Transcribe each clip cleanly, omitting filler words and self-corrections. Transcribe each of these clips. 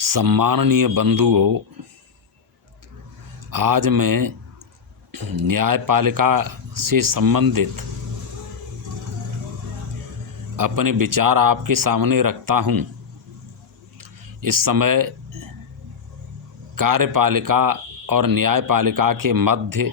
सम्माननीय बंधुओं, आज मैं न्यायपालिका से संबंधित अपने विचार आपके सामने रखता हूं। इस समय कार्यपालिका और न्यायपालिका के मध्य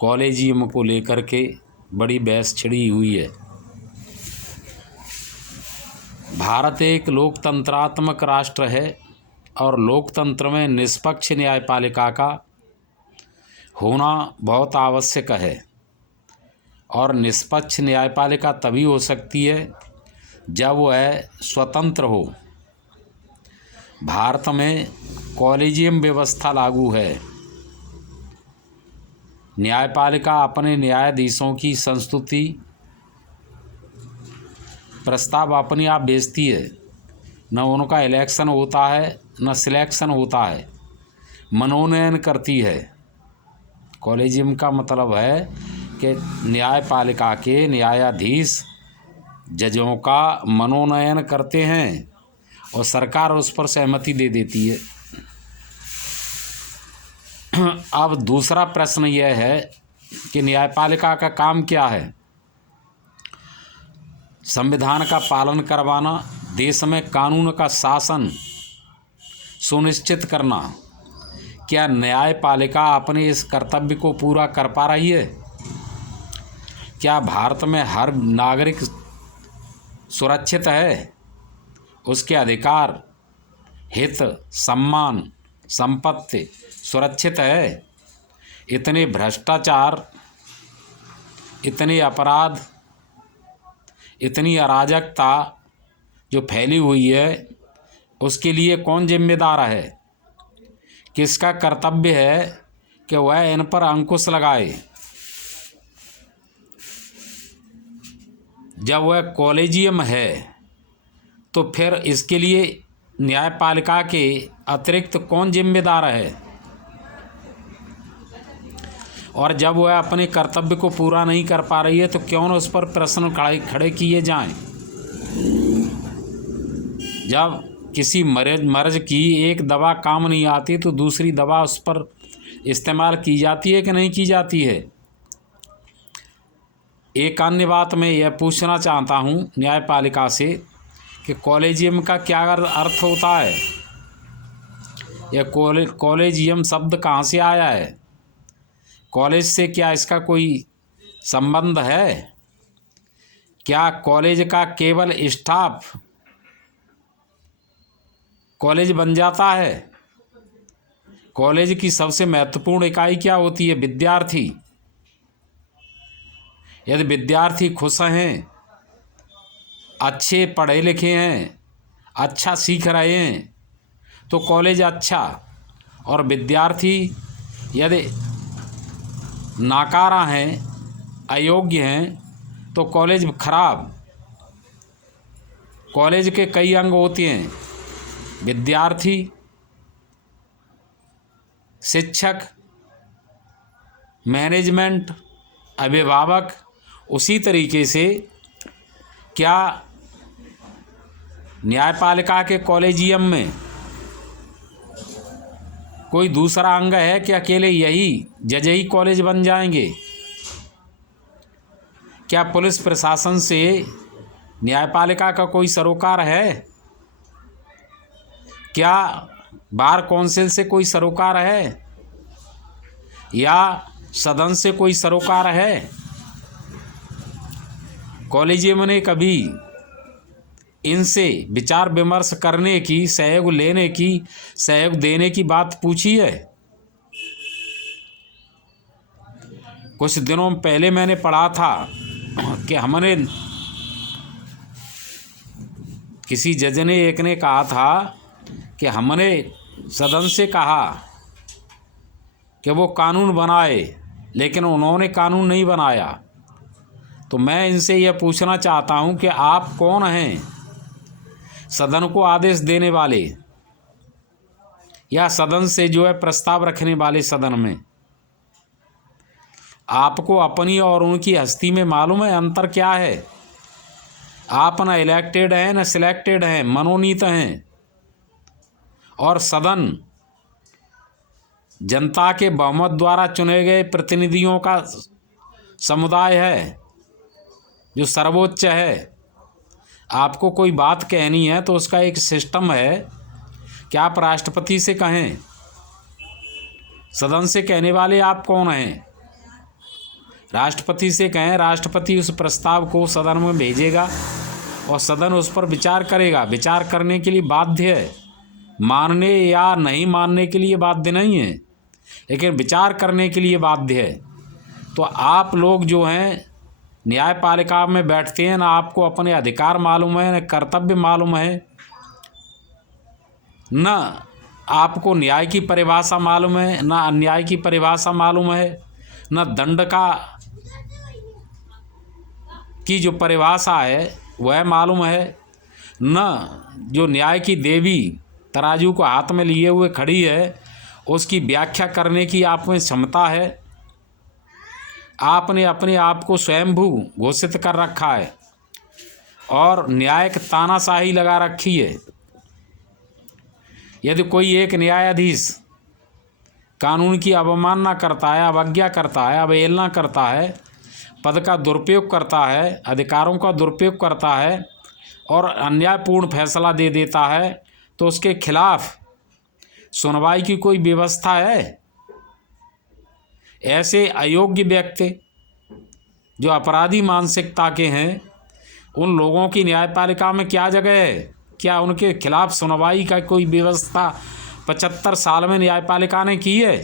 कॉलेजियम को लेकर के बड़ी बहस छिड़ी हुई है। भारत एक लोकतंत्रात्मक राष्ट्र है और लोकतंत्र में निष्पक्ष न्यायपालिका का होना बहुत आवश्यक है। और निष्पक्ष न्यायपालिका तभी हो सकती है जब वह स्वतंत्र हो। भारत में कॉलेजियम व्यवस्था लागू है। न्यायपालिका अपने न्यायाधीशों की संस्तुति प्रस्ताव अपने आप भेजती है। न उनका इलेक्शन होता है न सिलेक्शन होता है, मनोनयन करती है। कॉलेजियम का मतलब है कि न्यायपालिका के न्यायाधीश जजों का मनोनयन करते हैं और सरकार उस पर सहमति दे देती है। अब दूसरा प्रश्न यह है कि न्यायपालिका का काम क्या है? संविधान का पालन करवाना, देश में कानून का शासन सुनिश्चित करना। क्या न्यायपालिका अपने इस कर्तव्य को पूरा कर पा रही है? क्या भारत में हर नागरिक सुरक्षित है? उसके अधिकार, हित, सम्मान, संपत्ति सुरक्षित है? इतने भ्रष्टाचार, इतने अपराध, इतनी अराजकता जो फैली हुई है, उसके लिए कौन जिम्मेदार है? किसका कर्तव्य है कि वह इन पर अंकुश लगाए? जब वह कॉलेजियम है तो फिर इसके लिए न्यायपालिका के अतिरिक्त कौन जिम्मेदार है? और जब वह अपने कर्तव्य को पूरा नहीं कर पा रही है तो क्यों उस पर प्रश्न खड़े किए जाएं? जब किसी मर्ज की एक दवा काम नहीं आती तो दूसरी दवा उस पर इस्तेमाल की जाती है कि नहीं की जाती है? एक अन्य बात मैं यह पूछना चाहता हूँ न्यायपालिका से कि कॉलेजियम का क्या अर्थ होता है? यह कॉलेजियम शब्द कहाँ से आया है? कॉलेज से क्या इसका कोई संबंध है? क्या कॉलेज का केवल स्टाफ कॉलेज बन जाता है? कॉलेज की सबसे महत्वपूर्ण इकाई क्या होती है? विद्यार्थी। यदि विद्यार्थी खुश हैं, अच्छे पढ़े लिखे हैं, अच्छा सीख रहे हैं तो कॉलेज अच्छा। और विद्यार्थी यदि नाकारा हैं, अयोग्य हैं तो कॉलेज खराब। कॉलेज के कई अंग होते हैं: विद्यार्थी, शिक्षक, मैनेजमेंट, अभिभावक। उसी तरीके से क्या न्यायपालिका के कॉलेजियम में कोई दूसरा अंग है कि अकेले यही जज ही कॉलेज बन जाएंगे? क्या पुलिस प्रशासन से न्यायपालिका का कोई सरोकार है? क्या बार कौंसिल से कोई सरोकार है या सदन से कोई सरोकार है? कॉलेजियम ने कभी इनसे विचार विमर्श करने की, सहयोग लेने की, सहयोग देने की बात पूछी है? कुछ दिनों पहले मैंने पढ़ा था कि हमने किसी जज ने एक ने कहा था कि हमने सदन से कहा कि वो कानून बनाए, लेकिन उन्होंने कानून नहीं बनाया। तो मैं इनसे यह पूछना चाहता हूं कि आप कौन हैं? सदन को आदेश देने वाले या सदन से जो है प्रस्ताव रखने वाले? सदन में आपको अपनी और उनकी हस्ती में मालूम है अंतर क्या है? आप न इलेक्टेड हैं न सिलेक्टेड हैं, मनोनीत हैं। और सदन जनता के बहुमत द्वारा चुने गए प्रतिनिधियों का समुदाय है जो सर्वोच्च है। आपको कोई बात कहनी है तो उसका एक सिस्टम है कि आप राष्ट्रपति से कहें। सदन से कहने वाले आप कौन हैं? राष्ट्रपति से कहें, राष्ट्रपति उस प्रस्ताव को सदन में भेजेगा और सदन उस पर विचार करेगा। विचार करने के लिए बाध्य है, मानने या नहीं मानने के लिए बाध्य नहीं है, लेकिन विचार करने के लिए बाध्य है। तो आप लोग जो हैं न्यायपालिका में बैठते हैं, ना आपको अपने अधिकार मालूम है, न कर्तव्य मालूम है, न आपको न्याय की परिभाषा मालूम है, न अन्याय की परिभाषा मालूम है, न दंड की जो परिभाषा है वह मालूम है, न जो न्याय की देवी तराजू को हाथ में लिए हुए खड़ी है उसकी व्याख्या करने की आप में क्षमता है। आपने अपने आप को स्वयंभू घोषित कर रखा है और न्यायिक तानाशाही लगा रखी है। यदि कोई एक न्यायाधीश कानून की अवमानना करता है, अवज्ञा करता है, अवहेलना करता है, पद का दुरुपयोग करता है, अधिकारों का दुरुपयोग करता है और अन्यायपूर्ण फैसला दे देता है, तो उसके खिलाफ सुनवाई की कोई व्यवस्था है? ऐसे अयोग्य व्यक्ति जो अपराधी मानसिकता के हैं, उन लोगों की न्यायपालिका में क्या जगह है? क्या उनके खिलाफ सुनवाई का कोई व्यवस्था 75 साल में न्यायपालिका ने की है?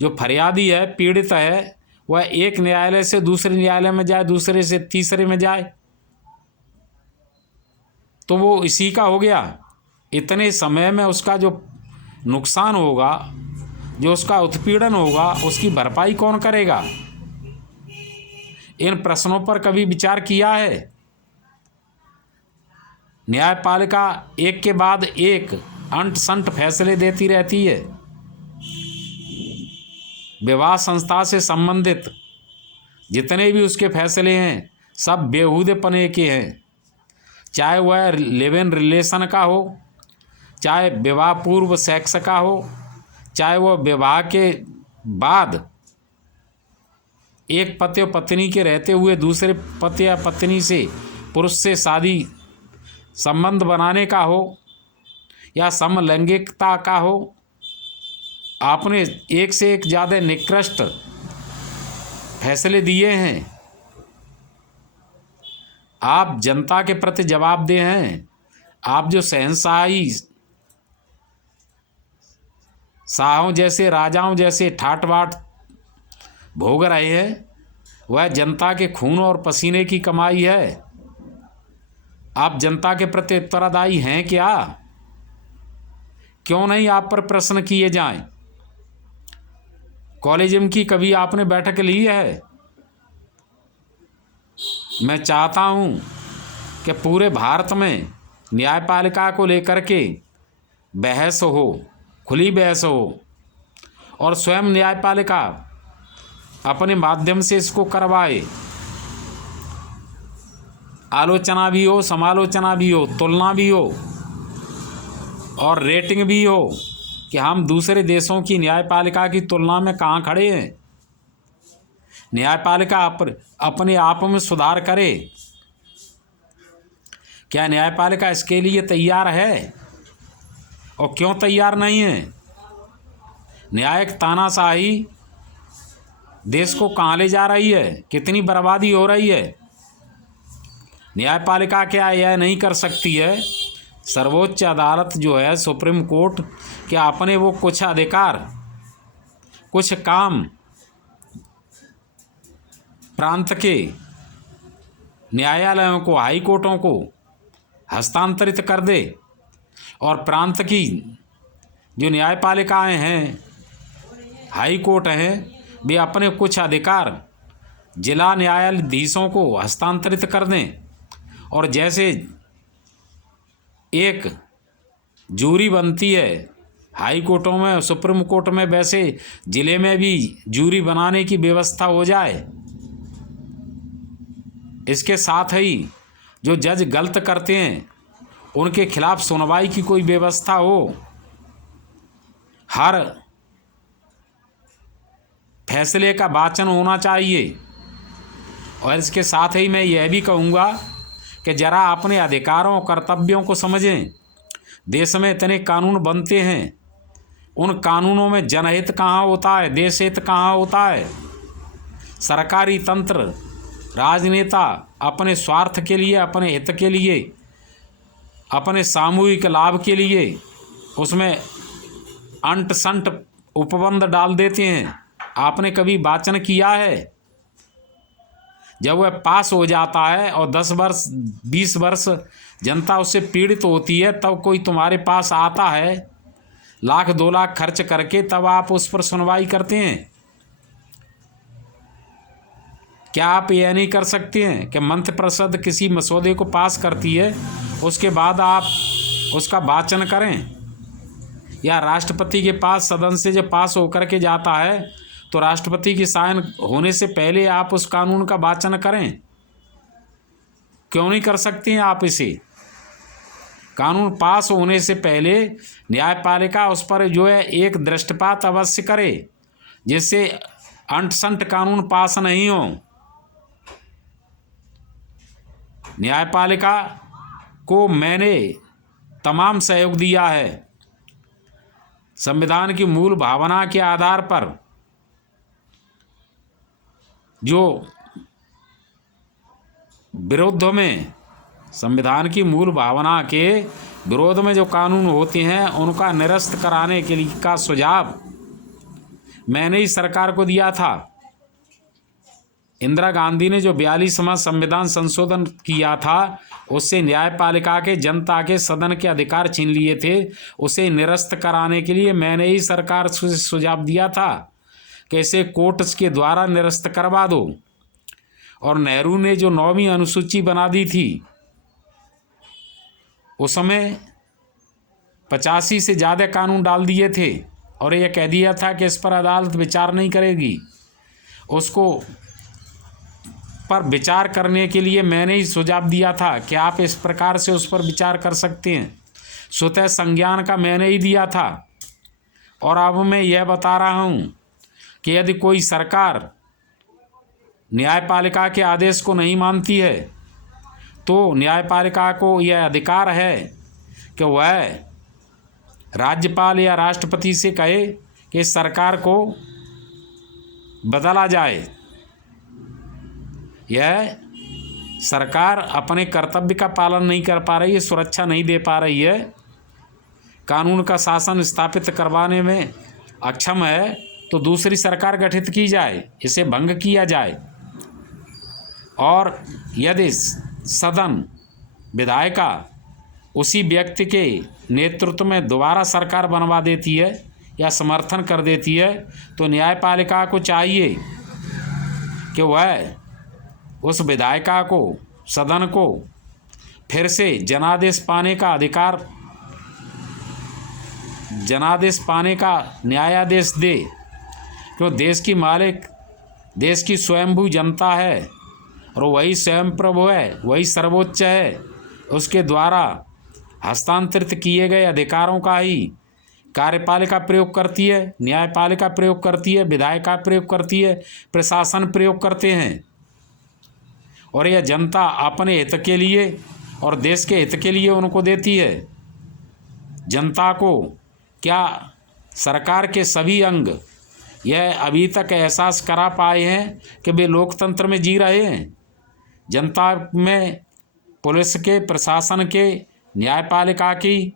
जो फरियादी है, पीड़ित है, वह एक न्यायालय से दूसरे न्यायालय में जाए, दूसरे से तीसरे में जाए, तो वो इसी का हो गया। इतने समय में उसका जो नुकसान होगा, जो उसका उत्पीड़न होगा, उसकी भरपाई कौन करेगा? इन प्रश्नों पर कभी विचार किया है? न्यायपालिका एक के बाद एक अंट संट फैसले देती रहती है। विवाह संस्था से संबंधित जितने भी उसके फैसले हैं सब बेहूदेपने के हैं, चाहे वह लिव इन रिलेशन का हो, चाहे विवाह पूर्व सेक्स का हो, चाहे वह विवाह के बाद एक पति और पत्नी के रहते हुए दूसरे पति या पत्नी से पुरुष से शादी संबंध बनाने का हो या समलैंगिकता का हो। आपने एक से एक ज़्यादा निकृष्ट फैसले दिए हैं। आप जनता के प्रति जवाबदेह हैं। आप जो शहंशाही शाहों जैसे, राजाओं जैसे ठाट बाट भोग रहे हैं, वह जनता के खून और पसीने की कमाई है। आप जनता के प्रति उत्तरदायी हैं क्या? क्यों नहीं आप पर प्रश्न किए जाएं? कॉलेजियम की कभी आपने बैठक ली है? मैं चाहता हूं कि पूरे भारत में न्यायपालिका को लेकर के बहस हो, खुली बहस हो, और स्वयं न्यायपालिका अपने माध्यम से इसको करवाए। आलोचना भी हो, समालोचना भी हो, तुलना भी हो और रेटिंग भी हो कि हम दूसरे देशों की न्यायपालिका की तुलना में कहाँ खड़े हैं। न्यायपालिका अपने आप में सुधार करे। क्या न्यायपालिका इसके लिए तैयार है? और क्यों तैयार नहीं है? न्यायिक तानाशाही देश को कहाँ ले जा रही है? कितनी बर्बादी हो रही है? न्यायपालिका क्या यह नहीं कर सकती है? सर्वोच्च अदालत जो है, सुप्रीम कोर्ट, क्या अपने वो कुछ अधिकार, कुछ काम प्रांत के न्यायालयों को, हाई कोर्टों को हस्तांतरित कर दे और प्रांत की जो न्यायपालिकाएं हैं, हाई कोर्ट हैं, वे अपने कुछ अधिकार जिला न्यायाधीशों को हस्तांतरित कर दें और जैसे एक जूरी बनती है हाई कोर्टों में, सुप्रीम कोर्ट में, वैसे ज़िले में भी जूरी बनाने की व्यवस्था हो जाए। इसके साथ ही जो जज गलत करते हैं उनके खिलाफ सुनवाई की कोई व्यवस्था हो, हर फैसले का वाचन होना चाहिए। और इसके साथ ही मैं यह भी कहूँगा कि ज़रा अपने अधिकारों और कर्तव्यों को समझें। देश में इतने कानून बनते हैं, उन कानूनों में जनहित कहाँ होता है, देश हित कहाँ होता है। सरकारी तंत्र, राजनेता अपने स्वार्थ के लिए, अपने हित के लिए, अपने सामूहिक लाभ के लिए उसमें अंट संट उपबंध डाल देते हैं। आपने कभी वाचन किया है? जब वह पास हो जाता है और 10 वर्ष 20 वर्ष जनता उससे पीड़ित होती है, तब कोई तुम्हारे पास आता है लाख 2 लाख खर्च करके, तब आप उस पर सुनवाई करते हैं। क्या आप यह नहीं कर सकते हैं कि मंत्रिपरिषद किसी मसौदे को पास करती है, उसके बाद आप उसका वाचन करें? या राष्ट्रपति के पास सदन से जब पास होकर के जाता है तो राष्ट्रपति की साइन होने से पहले आप उस कानून का वाचन करें? क्यों नहीं कर सकते हैं आप इसे? कानून पास होने से पहले न्यायपालिका उस पर जो है एक दृष्टिपात अवश्य करे, जिससे अंट संट कानून पास नहीं हो। न्यायपालिका को मैंने तमाम सहयोग दिया है। संविधान की मूल भावना के आधार पर जो विरोध में, संविधान की मूल भावना के विरोध में जो कानून होते हैं, उनका निरस्त कराने के लिए का सुझाव मैंने ही सरकार को दिया था। इंदिरा गांधी ने जो 42वां संविधान संशोधन किया था, उससे न्यायपालिका के, जनता के, सदन के अधिकार छीन लिए थे। उसे निरस्त कराने के लिए मैंने ही सरकार से सुझाव दिया था कि इसे कोर्ट्स के द्वारा निरस्त करवा दो। और नेहरू ने जो 9वीं अनुसूची बना दी थी, उसमें 85 से ज़्यादा कानून डाल दिए थे और यह कह दिया था कि इस पर अदालत विचार नहीं करेगी। उसको पर विचार करने के लिए मैंने ही सुझाव दिया था कि आप इस प्रकार से उस पर विचार कर सकते हैं। स्वतः संज्ञान का मैंने ही दिया था। और अब मैं यह बता रहा हूँ कि यदि कोई सरकार न्यायपालिका के आदेश को नहीं मानती है, तो न्यायपालिका को यह अधिकार है कि वह राज्यपाल या राष्ट्रपति से कहे कि सरकार को बदला जाए। यह सरकार अपने कर्तव्य का पालन नहीं कर पा रही है, सुरक्षा नहीं दे पा रही है, कानून का शासन स्थापित करवाने में अक्षम है, तो दूसरी सरकार गठित की जाए, इसे भंग किया जाए। और यदि सदन, विधायिका उसी व्यक्ति के नेतृत्व में दोबारा सरकार बनवा देती है या समर्थन कर देती है, तो न्यायपालिका को चाहिए कि वह उस विधायिका को, सदन को फिर से जनादेश पाने का अधिकार, जनादेश पाने का न्यायादेश दे। क्यों? देश की मालिक, देश की स्वयंभू जनता है और वही स्वयं प्रभु है, वही सर्वोच्च है। उसके द्वारा हस्तांतरित किए गए अधिकारों का ही कार्यपालिका प्रयोग करती है, न्यायपालिका प्रयोग करती है, विधायिका प्रयोग करती है, प्रशासन प्रयोग करते हैं। और यह जनता अपने हित के लिए और देश के हित के लिए उनको देती है। जनता को क्या सरकार के सभी अंग यह अभी तक एहसास करा पाए हैं कि वे लोकतंत्र में जी रहे हैं? जनता में पुलिस के, प्रशासन के, न्यायपालिका की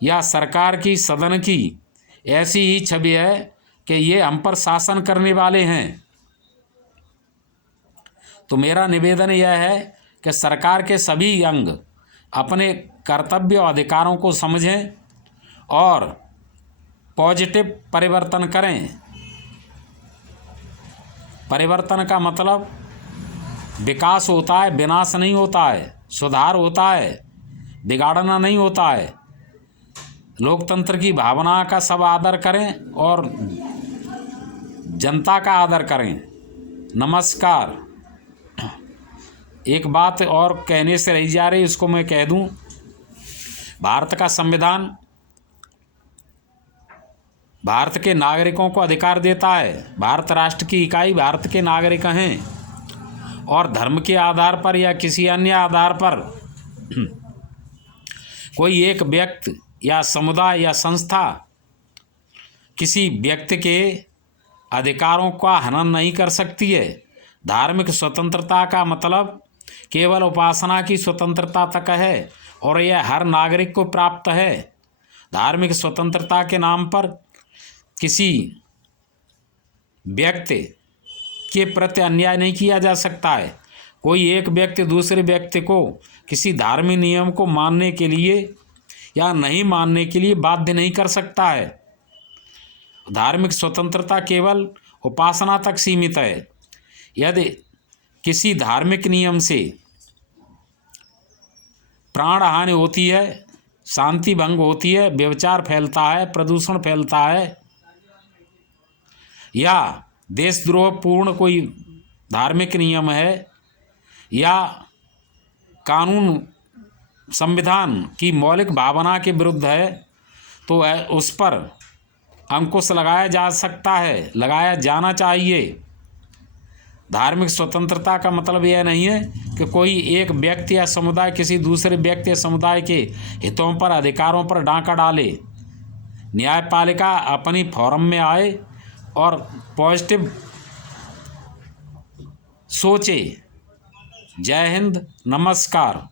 या सरकार की, सदन की ऐसी ही छवि है कि ये हम पर शासन करने वाले हैं। तो मेरा निवेदन यह है कि सरकार के सभी अंग अपने कर्तव्य और अधिकारों को समझें और पॉजिटिव परिवर्तन करें। परिवर्तन का मतलब विकास होता है, विनाश नहीं होता है, सुधार होता है, बिगाड़ना नहीं होता है। लोकतंत्र की भावना का सब आदर करें और जनता का आदर करें। नमस्कार। एक बात और कहने से रही जा रही, इसको मैं कह दूं भारत का संविधान भारत के नागरिकों को अधिकार देता है। भारत राष्ट्र की इकाई भारत के नागरिक हैं और धर्म के आधार पर या किसी अन्य आधार पर कोई एक व्यक्ति या समुदाय या संस्था किसी व्यक्ति के अधिकारों का हनन नहीं कर सकती है। धार्मिक स्वतंत्रता का मतलब केवल उपासना की स्वतंत्रता तक है और यह हर नागरिक को प्राप्त है। धार्मिक स्वतंत्रता के नाम पर किसी व्यक्ति के प्रति अन्याय नहीं किया जा सकता है। कोई एक व्यक्ति दूसरे व्यक्ति को किसी धार्मिक नियम को मानने के लिए या नहीं मानने के लिए बाध्य नहीं कर सकता है। धार्मिक स्वतंत्रता केवल उपासना तक सीमित है। यदि किसी धार्मिक नियम से प्राण हानि होती है, शांति भंग होती है, व्यभिचार फैलता है, प्रदूषण फैलता है या देशद्रोह पूर्ण कोई धार्मिक नियम है या कानून संविधान की मौलिक भावना के विरुद्ध है, तो उस पर अंकुश लगाया जा सकता है, लगाया जाना चाहिए। धार्मिक स्वतंत्रता का मतलब यह नहीं है कि कोई एक व्यक्ति या समुदाय किसी दूसरे व्यक्ति या समुदाय के हितों पर, अधिकारों पर डांका डाले। न्यायपालिका अपनी फॉर्म में आए और पॉजिटिव सोचे। जय हिंद, नमस्कार।